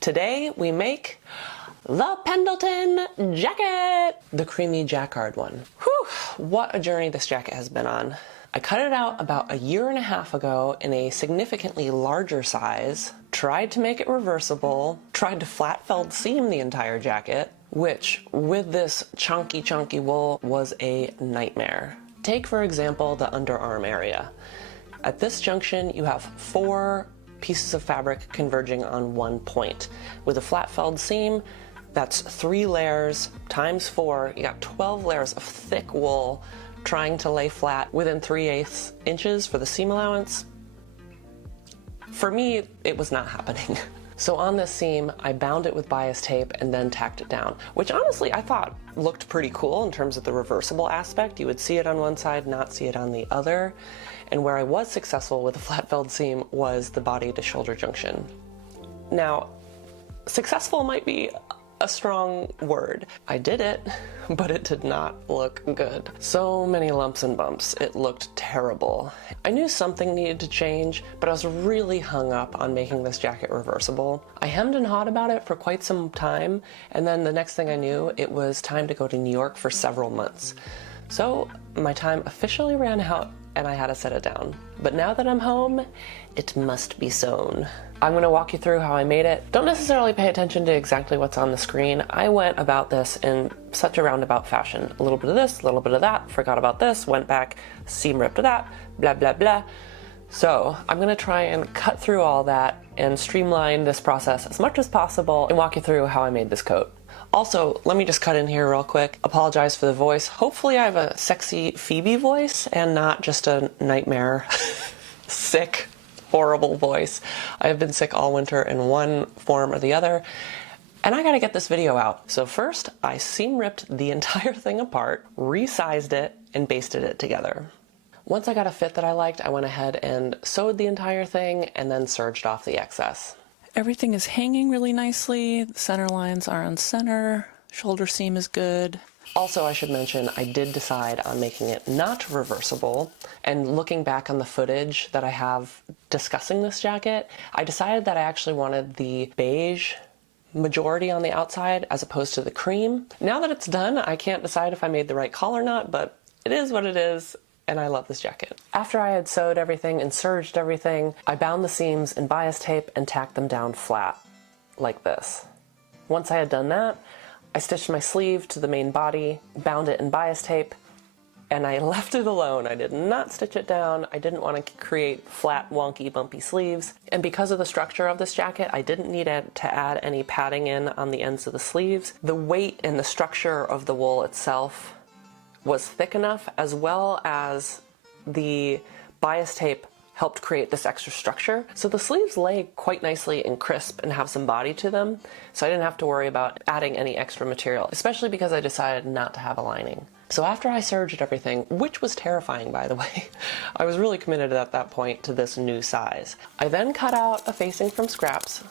Today we make the Pendleton jacket, the creamy jacquard one. Whew, what a journey this jacket has been on. I cut it out about 1.5 years ago in a significantly larger size, tried to make it reversible, tried to flat felt seam the entire jacket, which with this chunky wool was a nightmare. Take for example the underarm area. At this junction you have 4 pieces of fabric converging on one point. With a flat felled seam, that's 3 layers times 4, you got 12 layers of thick wool trying to lay flat within 3/8 inches for the seam allowance. For me, it was not happening. So on this seam, I bound it with bias tape and then tacked it down, which honestly I thought looked pretty cool in terms of the reversible aspect. You would see it on one side, not see it on the other. And where I was successful with the flat felled seam was the body to shoulder junction. Now, successful might be a strong word. I did it, but it did not look good. So many lumps and bumps. It looked terrible. I knew something needed to change, but I was really hung up on making this jacket reversible. I hemmed and hawed about it for quite some time, and then the next thing I knew, it was time to go to New York for several months. So my time officially ran out and I had to set it down. But now that I'm home, it must be sewn. I'm gonna walk you through how I made it. Don't necessarily pay attention to exactly what's on the screen. I went about this in such a roundabout fashion. A little bit of this, a little bit of that, forgot about this, went back, seam ripped to that, blah, blah, blah. So I'm gonna try and cut through all that and streamline this process as much as possible and walk you through how I made this coat. Also, let me just cut in here real quick. Apologize for the voice. Hopefully I have a sexy Phoebe voice and not just a nightmare, sick, horrible voice. I have been sick all winter in one form or the other, and I gotta get this video out. So first, I seam ripped the entire thing apart, resized it, and basted it together. Once I got a fit that I liked, I went ahead and sewed the entire thing and then serged off the excess. Everything is hanging really nicely. The center lines are on center. Shoulder seam is good. Also, I should mention, I did decide on making it not reversible. And looking back on the footage that I have discussing this jacket, I decided that I actually wanted the beige majority on the outside as opposed to the cream. Now that it's done, I can't decide if I made the right call or not, but it is what it is. And I love this jacket. After I had sewed everything and serged everything, I bound the seams in bias tape and tacked them down flat, like this. Once I had done that, I stitched my sleeve to the main body, bound it in bias tape, and I left it alone. I did not stitch it down. I didn't want to create flat, wonky, bumpy sleeves. And because of the structure of this jacket, I didn't need to add any padding in on the ends of the sleeves. The weight and the structure of the wool itself was thick enough, as well as the bias tape helped create this extra structure. So the sleeves lay quite nicely and crisp and have some body to them, so I didn't have to worry about adding any extra material, especially because I decided not to have a lining. So after I serged everything, which was terrifying by the way, I was really committed at that point to this new size. I then cut out a facing from scraps,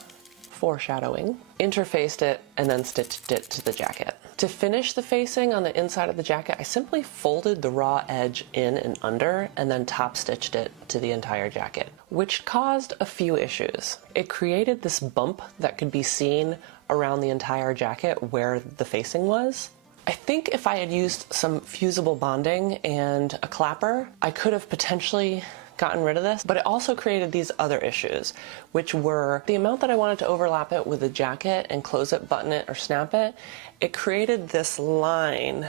foreshadowing, interfaced it, and then stitched it to the jacket. To finish the facing on the inside of the jacket, I simply folded the raw edge in and under and then top stitched it to the entire jacket, which caused a few issues. It created this bump that could be seen around the entire jacket where the facing was. I think if I had used some fusible bonding and a clapper, I could have potentially gotten rid of this, but it also created these other issues, which were the amount that I wanted to overlap it with the jacket and close it, button it, or snap it. It created this line.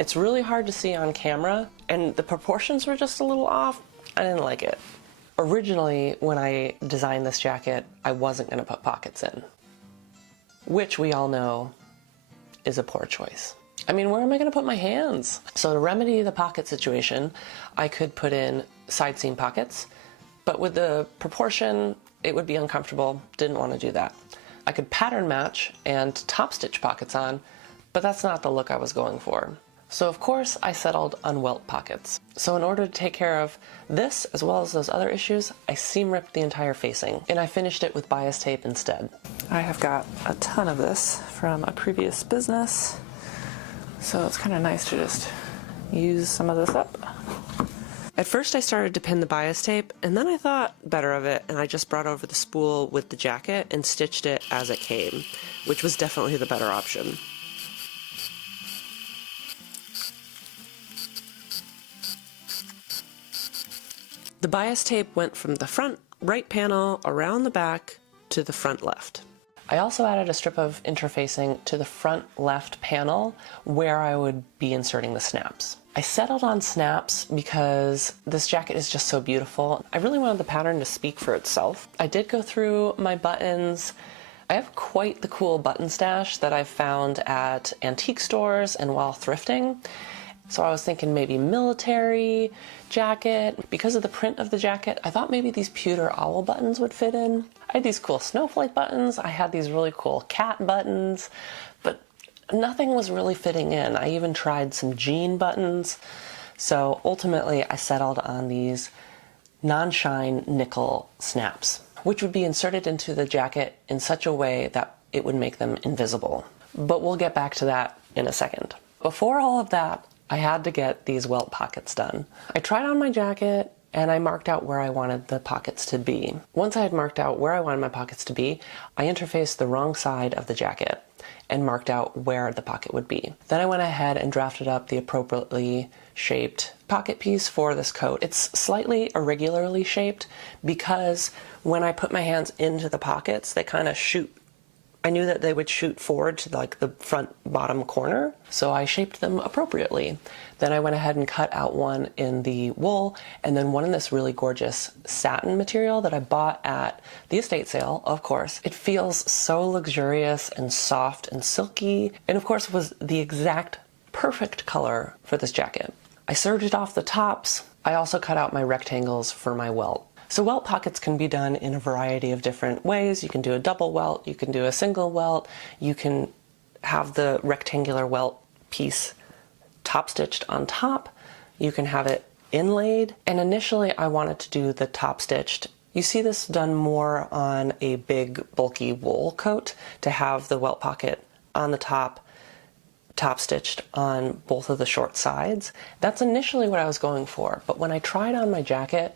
It's really hard to see on camera, and the proportions were just a little off. I didn't like it. Originally, when I designed this jacket, I wasn't gonna put pockets in, which we all know is a poor choice. I mean, where am I gonna put my hands? So to remedy the pocket situation, I could put in side seam pockets, but with the proportion, it would be uncomfortable, didn't want to do that. I could pattern match and top stitch pockets on, but that's not the look I was going for. So of course I settled on welt pockets. So in order to take care of this, as well as those other issues, I seam ripped the entire facing, and I finished it with bias tape instead. I have got a ton of this from a previous business, so it's kind of nice to just use some of this up. At first I started to pin the bias tape, and then I thought better of it, and I just brought over the spool with the jacket and stitched it as it came, which was definitely the better option. The bias tape went from the front right panel around the back to the front left. I also added a strip of interfacing to the front left panel where I would be inserting the snaps. I settled on snaps because this jacket is just so beautiful. I really wanted the pattern to speak for itself. I did go through my buttons. I have quite the cool button stash that I've found at antique stores and while thrifting. So I was thinking maybe military jacket. Because of the print of the jacket, I thought maybe these pewter owl buttons would fit in. I had these cool snowflake buttons. I had these really cool cat buttons, but nothing was really fitting in. I even tried some jean buttons. So ultimately I settled on these non-shine nickel snaps, which would be inserted into the jacket in such a way that it would make them invisible. But we'll get back to that in a second. Before all of that, I had to get these welt pockets done. I tried on my jacket and I marked out where I wanted the pockets to be. Once I had marked out where I wanted my pockets to be, I interfaced the wrong side of the jacket and marked out where the pocket would be. Then I went ahead and drafted up the appropriately shaped pocket piece for this coat. It's slightly irregularly shaped because when I put my hands into the pockets, they kind of shoot. I knew that they would shoot forward to like the front bottom corner, so I shaped them appropriately. Then I went ahead and cut out one in the wool and then one in this really gorgeous satin material that I bought at the estate sale, of course. It feels so luxurious and soft and silky, and of course was the exact perfect color for this jacket. I serged off the tops. I also cut out my rectangles for my welt. So welt pockets can be done in a variety of different ways. You can do a double welt, you can do a single welt, you can have the rectangular welt piece top stitched on top, you can have it inlaid, and initially I wanted to do the top stitched. You see this done more on a big bulky wool coat to have the welt pocket on the top stitched on both of the short sides. That's initially what I was going for, but when I tried on my jacket,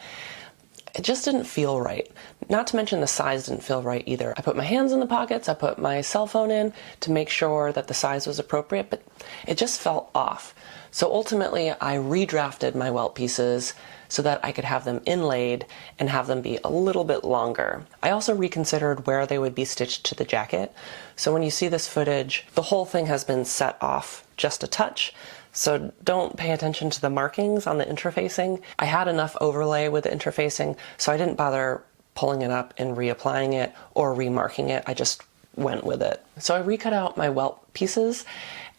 it just didn't feel right. Not to mention the size didn't feel right either. I put my hands in the pockets, I put my cell phone in to make sure that the size was appropriate, but it just felt off. So ultimately I redrafted my welt pieces so that I could have them inlaid and have them be a little bit longer. I also reconsidered where they would be stitched to the jacket. So when you see this footage, the whole thing has been set off just a touch. So don't pay attention to the markings on the interfacing. I had enough overlay with the interfacing, so I didn't bother pulling it up and reapplying it or remarking it. I just went with it. So I recut out my welt pieces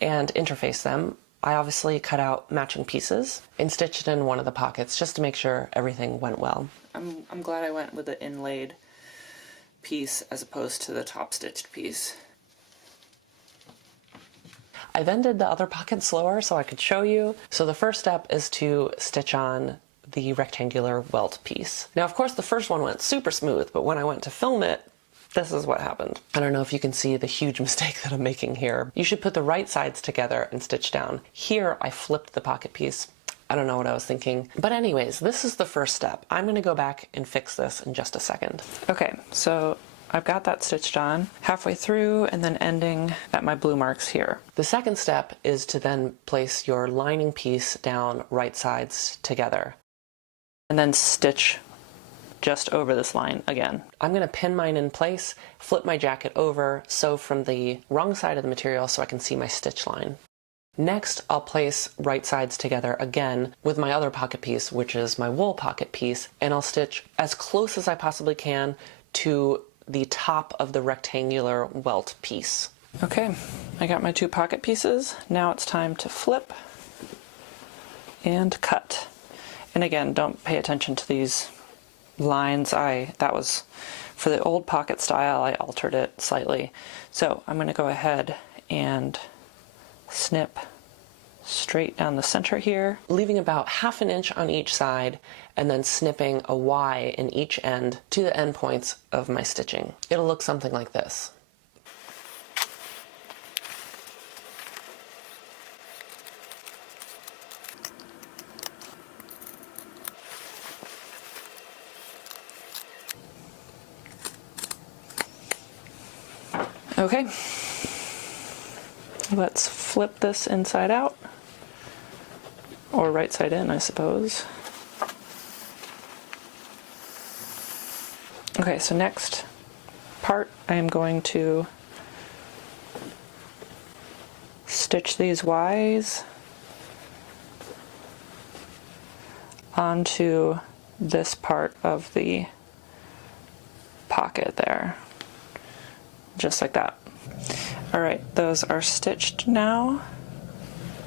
and interfaced them. I obviously cut out matching pieces and stitched in one of the pockets just to make sure everything went well. I'm glad I went with the inlaid piece as opposed to the top stitched piece. I then did the other pocket slower so I could show you. So the first step is to stitch on the rectangular welt piece. Now, of course, the first one went super smooth, but when I went to film it, this is what happened. I don't know if you can see the huge mistake that I'm making here. You should put the right sides together and stitch down. Here, I flipped the pocket piece. I don't know what I was thinking. But anyways, this is the first step. I'm gonna go back and fix this in just a second. Okay, so I've got that stitched on halfway through and then ending at my blue marks here. The second step is to then place your lining piece down right sides together and then stitch just over this line again. I'm going to pin mine in place, flip my jacket over, sew from the wrong side of the material so I can see my stitch line. Next, I'll place right sides together again with my other pocket piece, which is my wool pocket piece, and I'll stitch as close as I possibly can to the top of the rectangular welt piece. Okay, I got my two pocket pieces. Now it's time to flip and cut. And again, don't pay attention to these lines. That was for the old pocket style. I altered it slightly. So I'm going to go ahead and snip straight down the center here, leaving about ½ an inch on each side, and then snipping a Y in each end to the end points of my stitching. It'll look something like this. Okay, let's flip this inside out, or right side in, I suppose. Okay, so next part, I am going to stitch these Ys onto this part of the pocket there, just like that. All right, those are stitched now.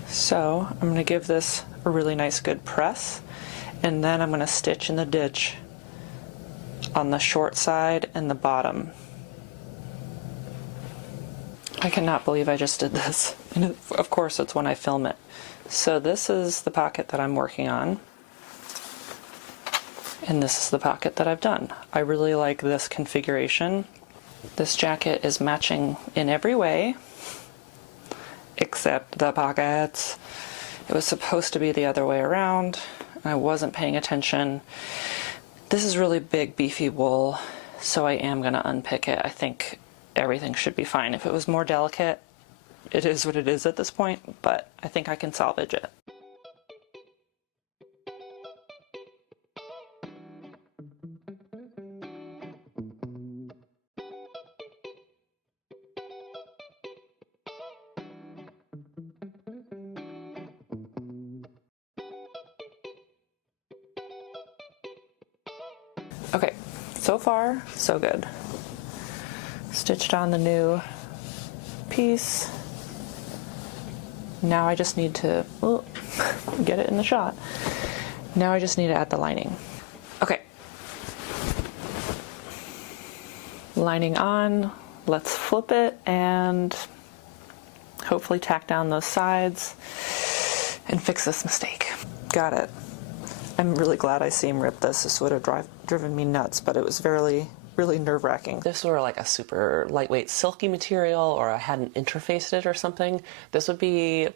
So I'm going to give this a really nice good press, and then I'm going to stitch in the ditch on the short side and the bottom. I cannot believe I just did this. And of course it's when I film it. So this is the pocket that I'm working on. And this is the pocket that I've done. I really like this configuration. This jacket is matching in every way, except the pockets. It was supposed to be the other way around. I wasn't paying attention. This is really big, beefy wool, so I am gonna unpick it. I think everything should be fine. If it was more delicate, it is what it is at this point, but I think I can salvage it. Okay, so far, so good. Stitched on the new piece. Now I just need to get it in the shot. Now I just need to add the lining. Okay. Lining on, let's flip it and hopefully tack down those sides and fix this mistake. Got it. I'm really glad I seam ripped this. This would have driven me nuts, but it was really nerve-wracking. If this were like a super lightweight silky material, or I hadn't interfaced it or something, this would be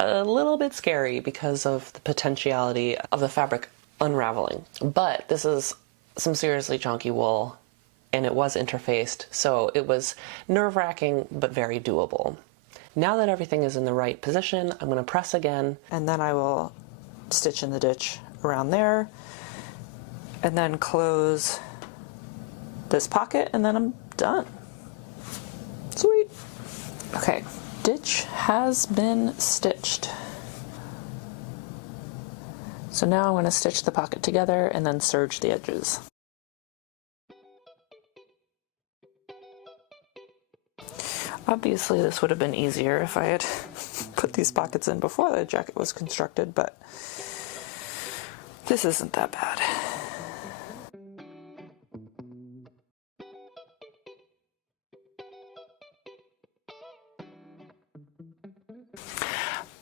a little bit scary because of the potentiality of the fabric unraveling. But this is some seriously chunky wool, and it was interfaced, so it was nerve-wracking but very doable. Now that everything is in the right position, I'm going to press again, and then I will stitch in the ditch around there, and then close this pocket, and then I'm done. Sweet. Okay, ditch has been stitched. So now I'm going to stitch the pocket together and then serge the edges. Obviously this would have been easier if I had put these pockets in before the jacket was constructed, but this isn't that bad.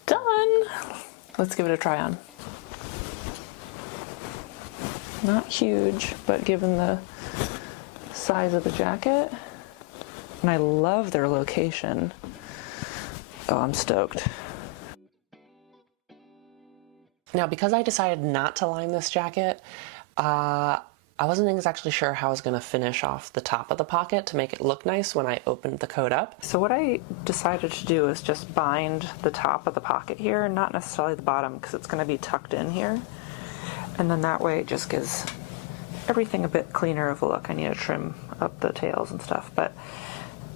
Done! Let's give it a try on. Not huge, but given the size of the jacket, and I love their location. Oh, I'm stoked. Now, because I decided not to line this jacket, I wasn't exactly sure how I was going to finish off the top of the pocket to make it look nice when I opened the coat up. So what I decided to do is just bind the top of the pocket here, not necessarily the bottom, because it's going to be tucked in here. And then that way it just gives everything a bit cleaner of a look. I need to trim up the tails and stuff, but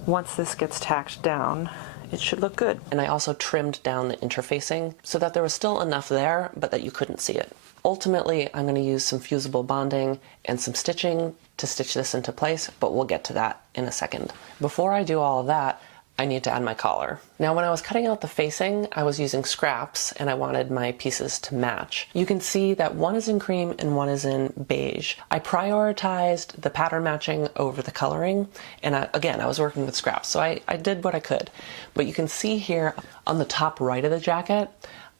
once this gets tacked down, it should look good. And I also trimmed down the interfacing so that there was still enough there, but that you couldn't see it. Ultimately, I'm going to use some fusible bonding and some stitching to stitch this into place, but we'll get to that in a second. Before I do all of that, I need to add my collar. Now, when I was cutting out the facing, I was using scraps and I wanted my pieces to match. You can see that one is in cream and one is in beige. I prioritized the pattern matching over the coloring, and again, I was working with scraps, so I did what I could. But you can see here on the top right of the jacket,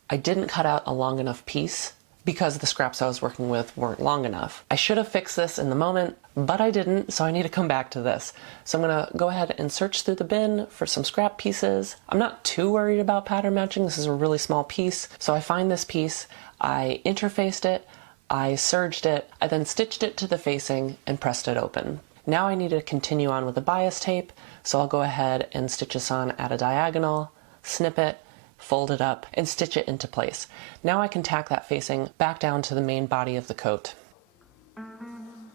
I didn't cut out a long enough piece because the scraps I was working with weren't long enough. I should have fixed this in the moment, but I didn't, so I need to come back to this. So I'm gonna go ahead and search through the bin for some scrap pieces. I'm not too worried about pattern matching. This is a really small piece. So I find this piece, I interfaced it, I serged it, I then stitched it to the facing and pressed it open. Now I need to continue on with the bias tape, so I'll go ahead and stitch this on at a diagonal, snip it, fold it up, and stitch it into place. Now I can tack that facing back down to the main body of the coat. I'm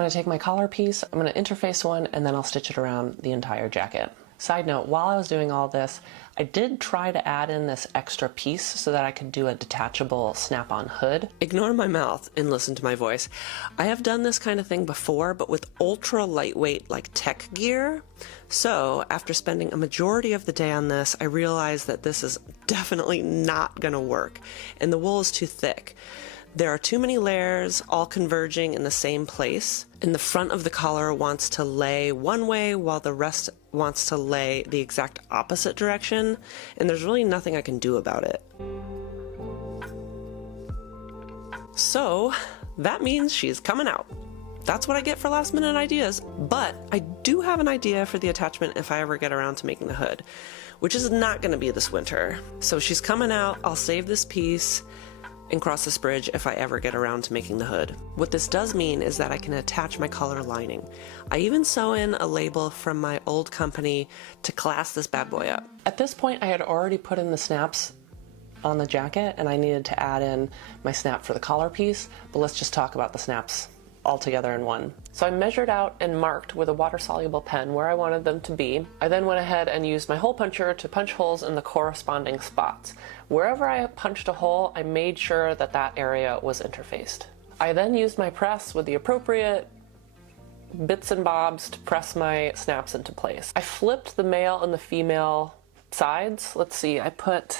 going to take my collar piece, I'm going to interface one, and then I'll stitch it around the entire jacket. Side note, while I was doing all this, I did try to add in this extra piece so that I could do a detachable snap-on hood. Ignore my mouth and listen to my voice. I have done this kind of thing before, but with ultra lightweight like tech gear. So after spending a majority of the day on this, I realized that this is definitely not gonna work, and the wool is too thick. There are too many layers all converging in the same place, and the front of the collar wants to lay one way while the rest wants to lay the exact opposite direction, and there's really nothing I can do about it. So that means she's coming out. That's what I get for last minute ideas, but I do have an idea for the attachment if I ever get around to making the hood, which is not going to be this winter. So she's coming out, I'll save this piece and cross this bridge if I ever get around to making the hood. What this does mean is that I can attach my collar lining. I even sew in a label from my old company to class this bad boy up. At this point I had already put in the snaps on the jacket and I needed to add in my snap for the collar piece, but let's just talk about the snaps all together in one. So I measured out and marked with a water-soluble pen where I wanted them to be. I then went ahead and used my hole puncher to punch holes in the corresponding spots. Wherever I punched a hole, I made sure that that area was interfaced. I then used my press with the appropriate bits and bobs to press my snaps into place. I flipped the male and the female sides. Let's see, I put...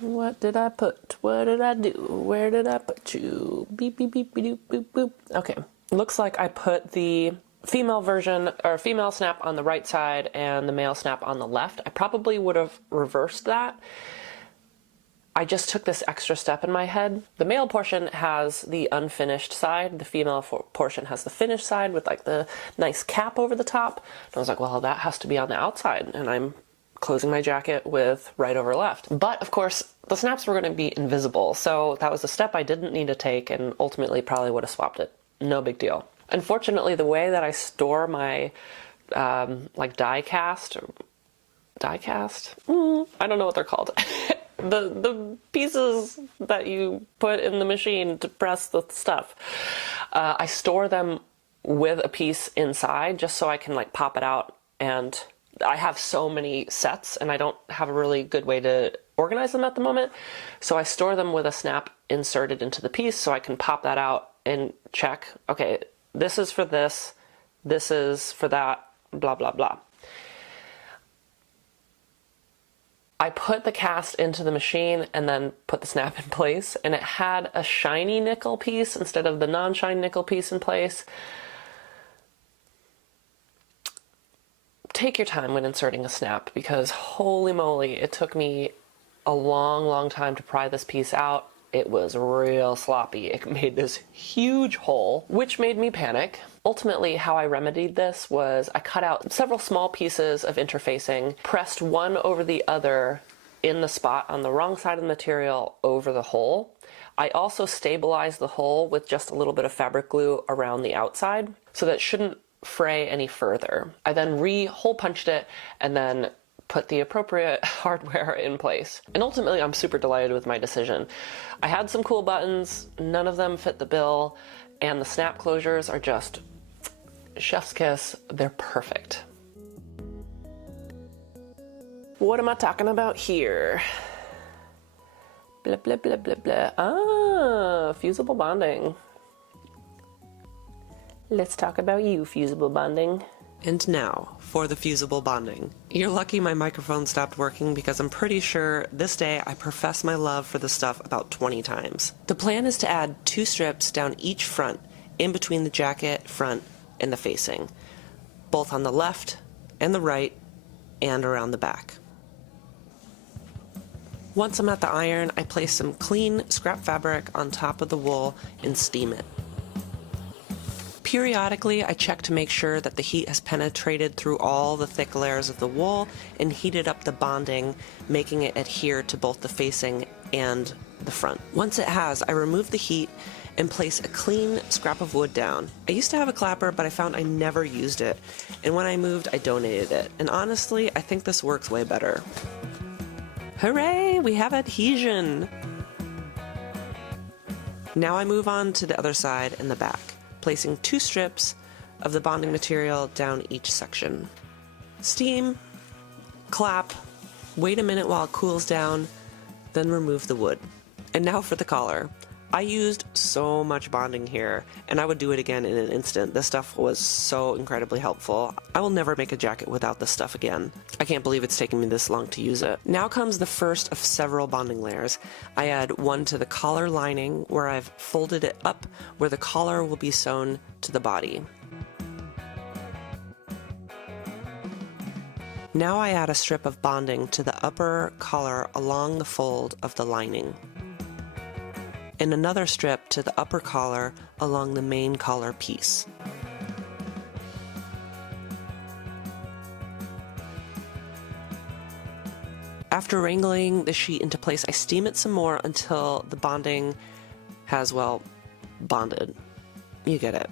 What did I put? What did I do? Where did I put you? Beep, beep, beep, beep, boop, boop. Okay. Looks like I put the female version, or female snap on the right side and the male snap on the left. I probably would have reversed that. I just took this extra step in my head. The male portion has the unfinished side. The female portion has the finished side with like the nice cap over the top. And I was like, well, that has to be on the outside. And I'm closing my jacket with right over left. But of course, the snaps were going to be invisible, so that was a step I didn't need to take and ultimately probably would have swapped it. No big deal. Unfortunately, the way that I store my like die cast, I don't know what they're called. the pieces that you put in the machine to press the stuff. I store them with a piece inside just so I can like pop it out, and I have so many sets and I don't have a really good way to organize them at the moment. So I store them with a snap inserted into the piece so I can pop that out and check, okay, this is for this is for that, blah, blah, blah. I put the cast into the machine and then put the snap in place, and it had a shiny nickel piece instead of the non-shine nickel piece in place. Take your time when inserting a snap, because holy moly, it took me a long time to pry this piece out. It was real sloppy. It made this huge hole, which made me panic. Ultimately, how I remedied this was I cut out several small pieces of interfacing, pressed one over the other in the spot on the wrong side of the material over the hole. I also stabilized the hole with just a little bit of fabric glue around the outside, so that it shouldn't fray any further. I then hole punched it and then put the appropriate hardware in place. And ultimately, I'm super delighted with my decision. I had some cool buttons, none of them fit the bill, and the snap closures are just chef's kiss. They're perfect. What am I talking about here? Blah, blah, blah, blah, blah. Ah, fusible bonding. Let's talk about you, fusible bonding. And now, for the fusible bonding. You're lucky my microphone stopped working, because I'm pretty sure this day I professed my love for this stuff about 20 times. The plan is to add 2 strips down each front, in between the jacket, front, and the facing, both on the left and the right, and around the back. Once I'm at the iron, I place some clean scrap fabric on top of the wool and steam it. Periodically, I check to make sure that the heat has penetrated through all the thick layers of the wool and heated up the bonding, making it adhere to both the facing and the front. Once it has, I remove the heat and place a clean scrap of wood down. I used to have a clapper, but I found I never used it, and when I moved, I donated it. And honestly, I think this works way better. Hooray, we have adhesion! Now I move on to the other side and the back, placing 2 strips of the bonding material down each section. Steam, clap, wait a minute while it cools down, then remove the wood. And now for the collar. I used so much bonding here, and I would do it again in an instant. This stuff was so incredibly helpful. I will never make a jacket without this stuff again. I can't believe it's taken me this long to use it. Now comes the first of several bonding layers. I add one to the collar lining, where I've folded it up where the collar will be sewn to the body. Now I add a strip of bonding to the upper collar along the fold of the lining, and another strip to the upper collar along the main collar piece. After wrangling the sheet into place, I steam it some more until the bonding has, well, bonded. You get it.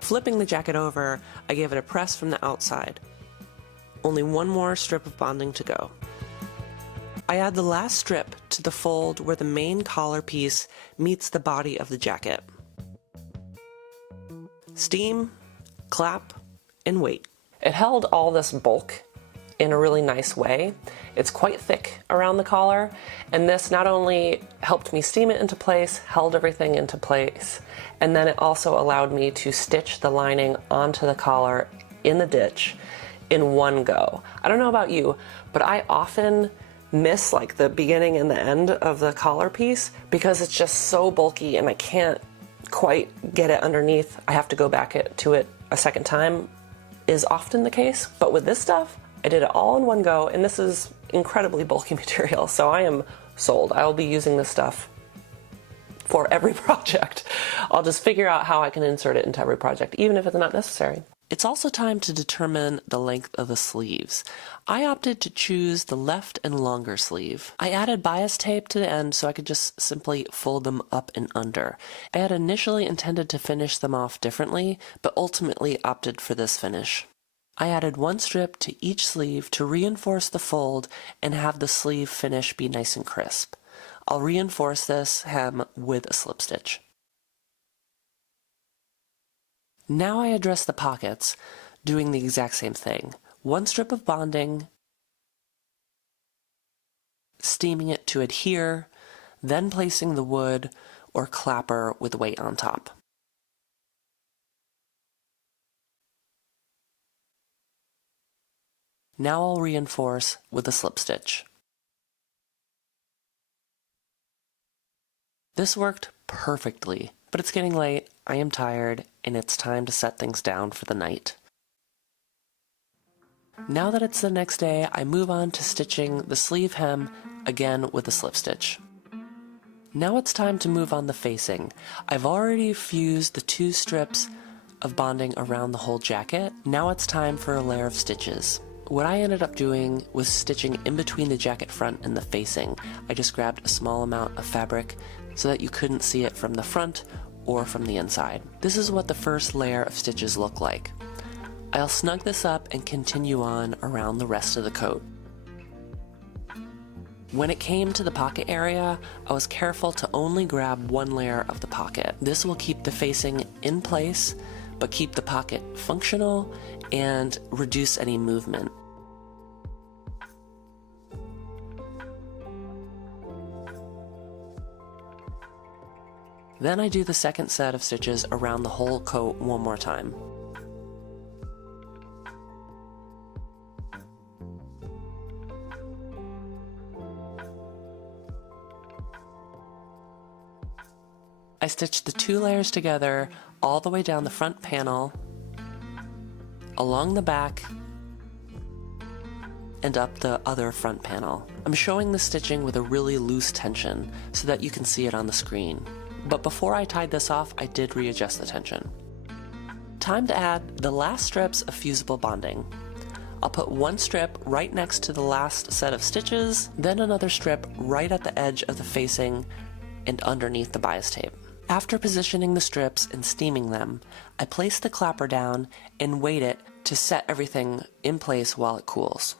Flipping the jacket over, I give it a press from the outside. Only one more strip of bonding to go. I add the last strip to the fold where the main collar piece meets the body of the jacket. Steam, clap, and wait. It held all this bulk in a really nice way. It's quite thick around the collar, and this not only helped me steam it into place, held everything into place, and then it also allowed me to stitch the lining onto the collar in the ditch in one go. I don't know about you, but I often miss like the beginning and the end of the collar piece because it's just so bulky and I can't quite get it underneath. I have to go back to it a second time is often the case, but with this stuff, I did it all in one go, and this is incredibly bulky material, so I am sold. I will be using this stuff for every project. I'll just figure out how I can insert it into every project, even if it's not necessary. It's also time to determine the length of the sleeves. I opted to choose the left and longer sleeve. I added bias tape to the end so I could just simply fold them up and under. I had initially intended to finish them off differently, but ultimately opted for this finish. I added one strip to each sleeve to reinforce the fold and have the sleeve finish be nice and crisp. I'll reinforce this hem with a slip stitch. Now I address the pockets, doing the exact same thing. One strip of bonding, steaming it to adhere, then placing the wood or clapper with weight on top. Now I'll reinforce with a slip stitch. This worked perfectly, but it's getting late, I am tired, and it's time to set things down for the night. Now that it's the next day, I move on to stitching the sleeve hem, again with a slip stitch. Now it's time to move on the facing. I've already fused the 2 strips of bonding around the whole jacket. Now it's time for a layer of stitches. What I ended up doing was stitching in between the jacket front and the facing. I just grabbed a small amount of fabric so that you couldn't see it from the front or from the inside. This is what the first layer of stitches look like. I'll snug this up and continue on around the rest of the coat. When it came to the pocket area, I was careful to only grab one layer of the pocket. This will keep the facing in place, but keep the pocket functional and reduce any movement. Then I do the second set of stitches around the whole coat one more time. I stitched the 2 layers together all the way down the front panel, along the back, and up the other front panel. I'm showing the stitching with a really loose tension so that you can see it on the screen. But before I tied this off, I did readjust the tension. Time to add the last strips of fusible bonding. I'll put one strip right next to the last set of stitches, then another strip right at the edge of the facing, and underneath the bias tape. After positioning the strips and steaming them, I place the clapper down and wait it to set everything in place while it cools.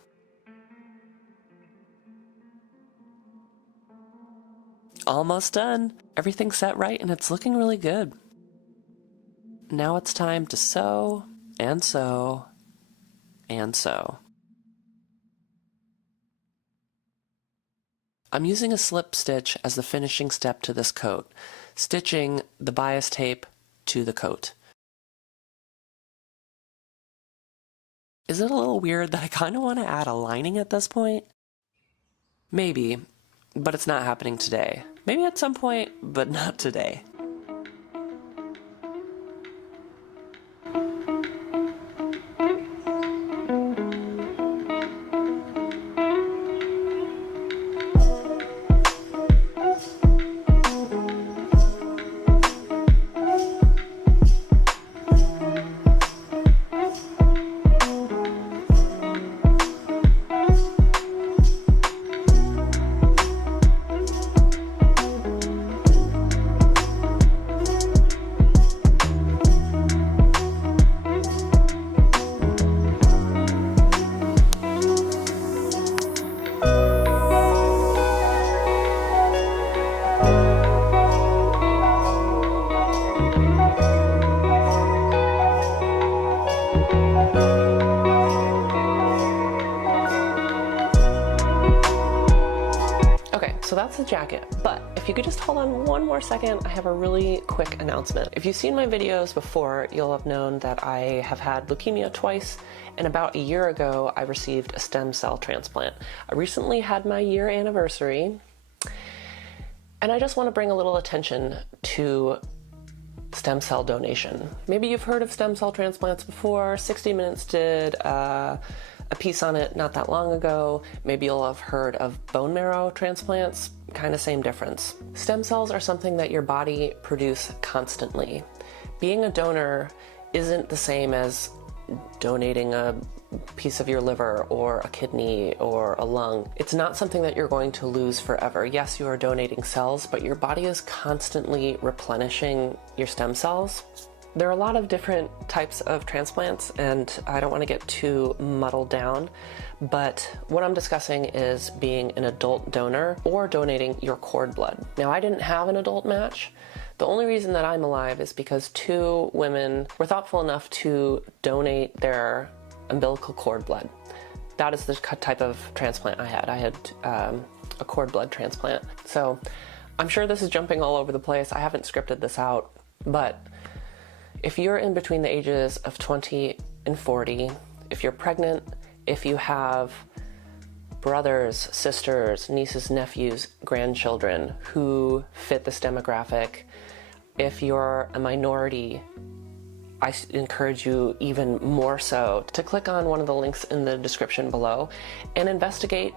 Almost done! Everything's set right and it's looking really good. Now it's time to sew, and sew, and sew. I'm using a slip stitch as the finishing step to this coat, stitching the bias tape to the coat. Is it a little weird that I kind of want to add a lining at this point? Maybe, but it's not happening today. Maybe at some point, but not today. So that's the jacket, but if you could just hold on one more second, I have a really quick announcement. If you've seen my videos before, you'll have known that I have had leukemia twice, and about a year ago, I received a stem cell transplant. I recently had my year anniversary, and I just want to bring a little attention to stem cell donation. Maybe you've heard of stem cell transplants before. 60 Minutes did a piece on it not that long ago. Maybe you'll have heard of bone marrow transplants, kind of same difference. Stem cells are something that your body produces constantly. Being a donor isn't the same as donating a piece of your liver or a kidney or a lung. It's not something that you're going to lose forever. Yes, you are donating cells, but your body is constantly replenishing your stem cells. There are a lot of different types of transplants, and I don't want to get too muddled down, but what I'm discussing is being an adult donor or donating your cord blood. Now, I didn't have an adult match. The only reason that I'm alive is because 2 women were thoughtful enough to donate their umbilical cord blood. That is the type of transplant I had. I had a cord blood transplant. So I'm sure this is jumping all over the place. I haven't scripted this out, but if you're in between the ages of 20 and 40, if you're pregnant, if you have brothers, sisters, nieces, nephews, grandchildren who fit this demographic, if you're a minority, I encourage you even more so to click on one of the links in the description below and investigate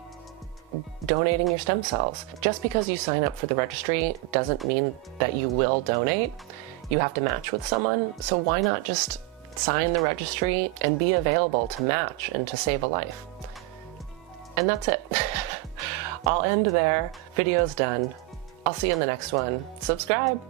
donating your stem cells. Just because you sign up for the registry doesn't mean that you will donate. You have to match with someone, so why not just sign the registry and be available to match and to save a life? And that's it. I'll end there. Video's done. I'll see you in the next one. Subscribe.